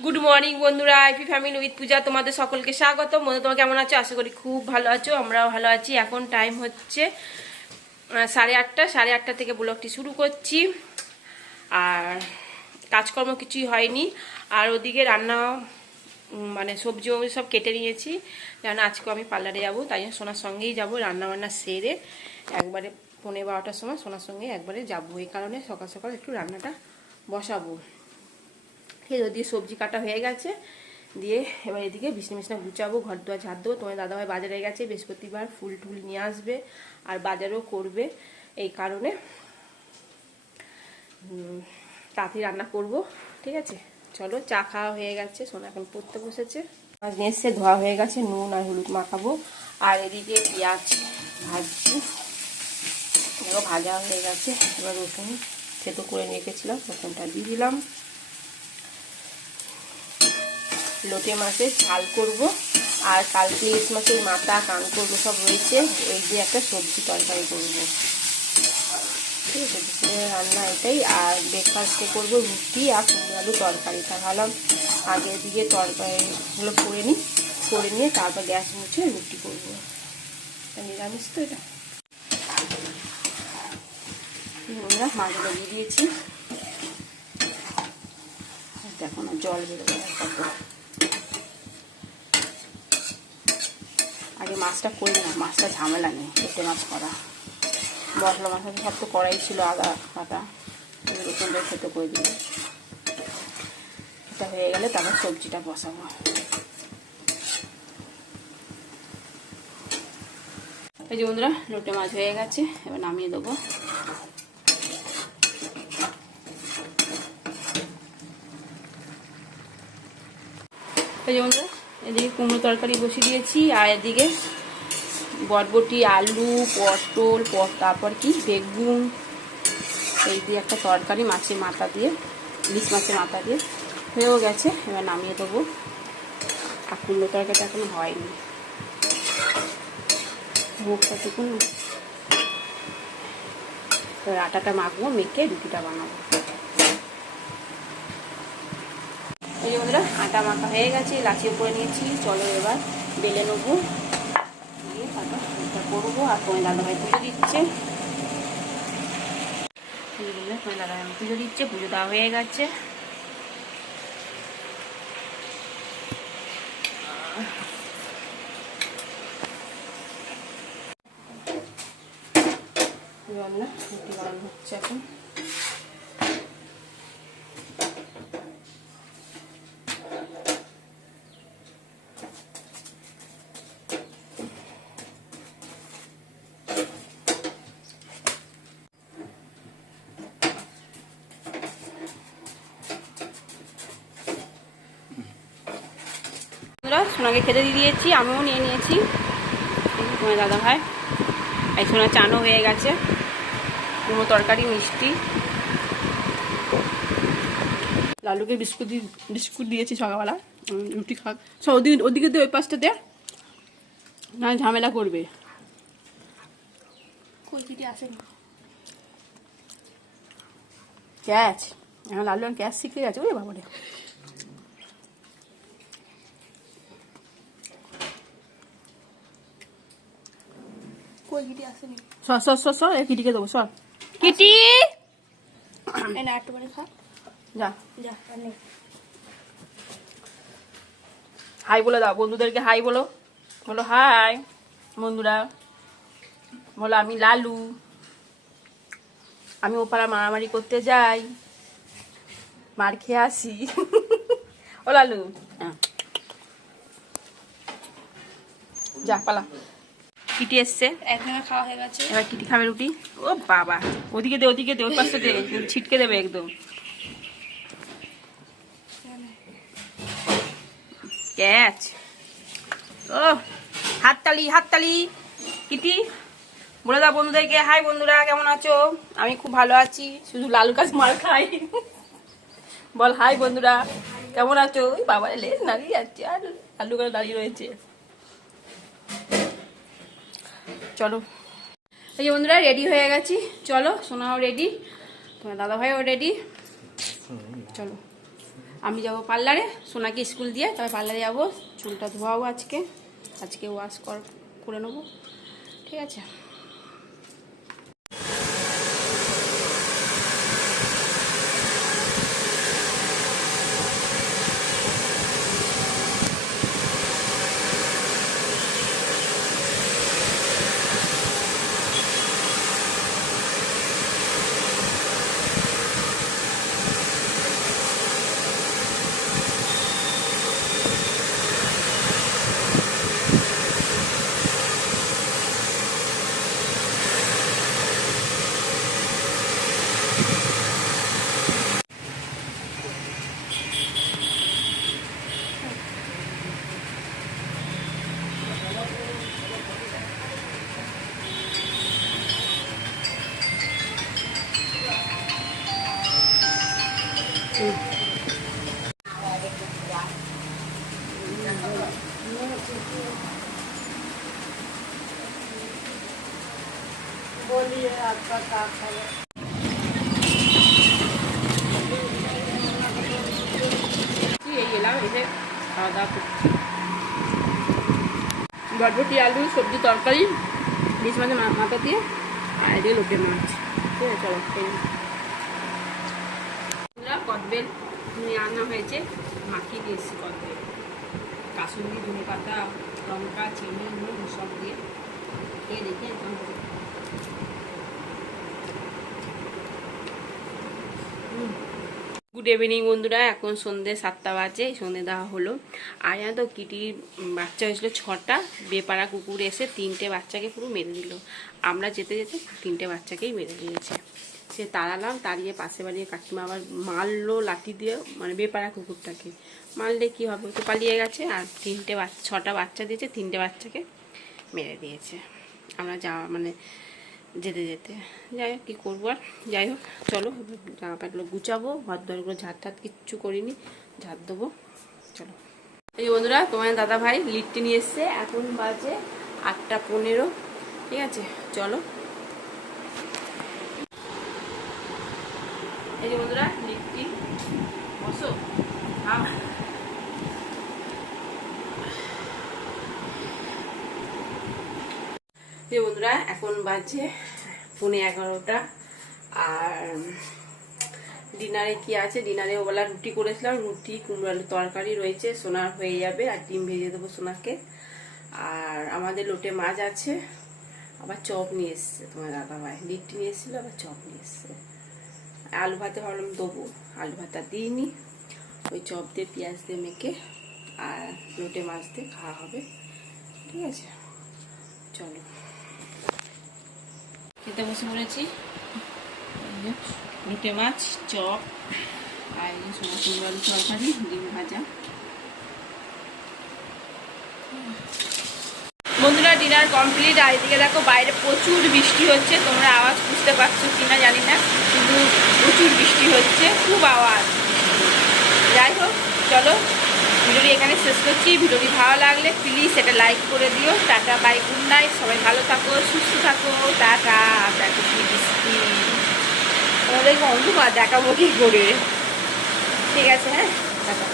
Good morning বন্ধুরা, IP family with পূজা তোমাদের সকলকে স্বাগত। বন্ধু তোমরা কেমন আছো? আশা করি খুব ভালো আছো, আমরাও ভালো আছি। এখন টাইম হচ্ছে 8:30। 8:30 থেকে ব্লগটি শুরু করছি। আর কাজকর্ম কিছুই হয়নি। আর ওদিকে রান্না মানে সবজি সব কেটে নিয়েছি, কেন আজকে আমি পার্লারে যাবো, তাই জন্য সোনার সঙ্গেই যাবো। রান্নাবান্না সেরে একবারে 11:30টার সময় সোনার সঙ্গে একবারে যাবো। এই কারণে সকাল সকাল একটু রান্নাটা বসাবো। দিয়ে সবজি কাটা হয়ে গেছে, দিয়ে এবার এদিকে বিছনা গুছাবো, ঘর দুয়ার ঝাড় দেবো। তোমার দাদাভাই বাজারে গেছে, বৃহস্পতিবার ফুল টুল নিয়ে আসবে আর বাজারও করবে। এই কারণে তাড়াতাড়ি রান্না করব। ঠিক আছে, চলো। চা খাওয়া হয়ে গেছে, সোনা এখন পড়তে বসেছে। মাছ নিয়ে এসে ধোয়া হয়ে গেছে, নুন আর হলুদ মাখাবো। আর এদিকে পেঁয়াজ ভাজছি, দেখো ভাজা হয়ে গেছে। এবার রসুন থেতো করে রেখেছিলাম, রসুনটা দিয়ে দিলাম। লোটে মাছের ঝাল করব, আর কালকে ইলিশ মাছের মাথা কানকোর সব রয়েছে, ওই দিয়ে একটা সবজি তরকারি করবো। ঠিক আছে, দুপুরে রান্না এটাই। আর ব্রেকফাস্টে করবো রুটি আর কুমড়ো আলু তরকারি। তা ভাবলাম আগে দিকে তরকারিগুলো করে নিই, করে নিয়ে তারপর গ্যাস মুছে রুটি করবো। নিরামিষ তো এটা। আমরা মাছগুলো দিয়ে দিয়েছি, দেখো না জল বেরোবে কত। আগে মাছটা করি না, মাছটা ঝামেলা নেই পেটে মাছ করা। মশলা মশলা সব তো করাই ছিল, আদা কাটা রসুনটা খেতে করে দিল। এটা হয়ে গেলে তারপর সবজিটা বসাবো। এই যে বন্ধুরা, লোটে মাছ হয়ে গেছে, এবার নামিয়ে দেবো। এই যে বন্ধুরা, এদিকে কুমড়ো তরকারি বসিয়ে দিয়েছি, আর এদিকে বরবটি, আলু, পটল, তারপর কি বেগুন, এই দিয়ে একটা তরকারি মাছের মাথা দিয়ে, ইলিশ মাছের মাথা দিয়ে হয়েও গেছে। এবার নামিয়ে দেবো। আর কুমড়ো তরকারিটা এখনো হয়নি, মুখটা টুকুন। এবার আটাটা মাখবো, মেখে রুটিটা বানাবো। এই যে বন্ধুরা, আটা মাখা হয়ে গেছে, লাচিয়ে করে নিয়েছি। চলো এবার বেলে নেবো, দিয়ে তারপর করবো। আর তোমার দাদাভাই পুজো দিচ্ছে, তোমার দাদাভাই পুজো দিচ্ছে। পুজো দেওয়া হয়ে গেছে। রান্না রুটি বানানো হচ্ছে এখন। সোনাকে খেতে দিয়ে দিয়েছি, আমিও নিয়ে নিয়েছি। তোমার দাদা ভাই এই সোনা চানও হয়ে গেছে। কুমড়ো তরকারি, মিষ্টি। লালুকে বিস্কুট দিয়েছি সকালবেলা, রুটি খা। সব ওদিকে দিয়ে ওই পাশটা দে, না ঝামেলা করবে। ক্যাচ, এখন লালু ক্যাচ শিখে গেছে। ওরে বাবা রে, কিটিকে দেবো। সর কিটি, যা হাই বলে দাও বন্ধুদেরকে। হাই বলো, বলো হাই বন্ধুরা, বলো আমি লালু, আমি ওপাড়া মারামারি করতে যাই, মার খেয়ে আসি। ও লালু, যা পালা। কিটি এসছে, একদম খাওয়া হয়ে গেছে। এবার কিটি খাবে রুটি। ও বাবা, ওদিকে দে, ওদিকে দে, ওর পাশে দে, ছিটকে দেবে একদম। ক্যাচ। ও হাততালি, হাততালি। কিটি বলে দাও বন্ধুদেরকে হাই বন্ধুরা, কেমন আছো? আমি খুব ভালো আছি, শুধু লালুর কাছে মার খাই। বল হাই বন্ধুরা, কেমন আছো? ওই বাবা লেজ দাঁড়িয়ে যাচ্ছে, আর লালু করে দাঁড়িয়ে রয়েছে। চলো, এই যে বন্ধুরা রেডি হয়ে গেছি। চলো, সোনাও রেডি, তোমার দাদা ভাইও রেডি। চলো, আমি যাব পার্লারে, সোনাকে স্কুল দিয়ে তবে পার্লারে যাবো। চুলটা ধোয়াবো আজকে ওয়াশ করে নেবো, ঠিক আছে। बोलिए आपका क्या खबर? গেলাম এসে খাওয়া দাওয়া করছি। বরবটি আলু সবজি তরকারি, ইলিশ মাছের মাথা দিয়ে, আর এদিকে লোকের মাছ। ঠিক আছে, চলো কদবেল নিয়ে আনা হয়েছে, মাখিয়ে দিয়ে এসেছি কদবেল, কাসুন্দি, ধনে পাতা, লঙ্কা, চিনি, নুন সব দিয়ে খেয়ে দেখি একদম। গুড ইভিনিং বন্ধুরা, এখন সন্ধ্যে 7টা বাজে, সন্ধ্যে দেওয়া হলো। আর জানো তো কিটির বাচ্চা হয়েছিল 6টা, বেপাড়া কুকুর এসে 3টে বাচ্চাকে পুরো মেরে দিল। আমরা যেতে যেতে 3টে বাচ্চাকেই মেরে দিয়েছে। সে তাড়ালাম, তাড়িয়ে পাশে বাড়িয়ে কাকিমা আবার মারলো লাঠি দিয়ে, মানে বেপাড়া কুকুরটাকে মারলে কী হবে, তো পালিয়ে গেছে। আর 6টা বাচ্চা দিয়েছে, 3টে বাচ্চাকে মেরে দিয়েছে। আমরা যেতে যেতে যাই হোক, কী করবো আর। যাই হোক চলো, জামা প্যান্টগুলো গুছাবো, ঘর দরগুলো ঝাড় ঠাট কিচ্ছু করিনি, ঝাড় দেবো। চলো এই বন্ধুরা, তোমার দাদা ভাই লিট্টি নিয়ে এসছে, এখন বাজে 8টা 15। ঠিক আছে চলো। এই যে বন্ধুরা লিট্টি, বসো খাও। এই বন্ধুরা এখন বাজে 11:15। আর ডিনারে কি আছে, ডিনারে ওবেলা রুটি করেছিলাম, রুটি কুমড়ো আলুর তরকারি রয়েছে, সোনার হয়ে যাবে। আর ডিম ভেজে দেবো সোনাকে। আর আমাদের লোটে মাছ আছে, আবার চপ নিয়ে এসছে তোমার দাদা ভাই, লিট্টি নিয়ে এসেছিলো, আবার চপ নিয়ে এসছে। আলু ভাতে ভাবলাম দেবো, আলু ভাতা দিইনি, ওই চপ দিয়ে পেঁয়াজ দিয়ে মেখে আর লোটে মাছ দিয়ে খাওয়া হবে। ঠিক আছে চলো, খেতে বসে পড়েছি। লোটে মাছ, চপ, আর সোনা কুমড়ো আলু তরকারি, ডিম ভাজা। বন্ধুরা ডিনার কমপ্লিট। আর এদিকে দেখো বাইরে প্রচুর বৃষ্টি হচ্ছে, তোমরা আওয়াজ বুঝতে পারছো কিনা জানি না, কিন্তু প্রচুর বৃষ্টি হচ্ছে, খুব আওয়াজ। যাই হোক চলো, ভিডিওটি এখানে শেষ করছি। ভিডিওটি ভালো লাগলে প্লিজ এটা লাইক করে দিও। টাটা, বাই, গুড নাইট, সবাই ভালো থাকো, সুস্থ থাকো, টাটা। দেখো কি বৃষ্টি, তোমাদেরকে অন্ধকার দেখাবো কি করে। ঠিক আছে, হ্যাঁ টাটা।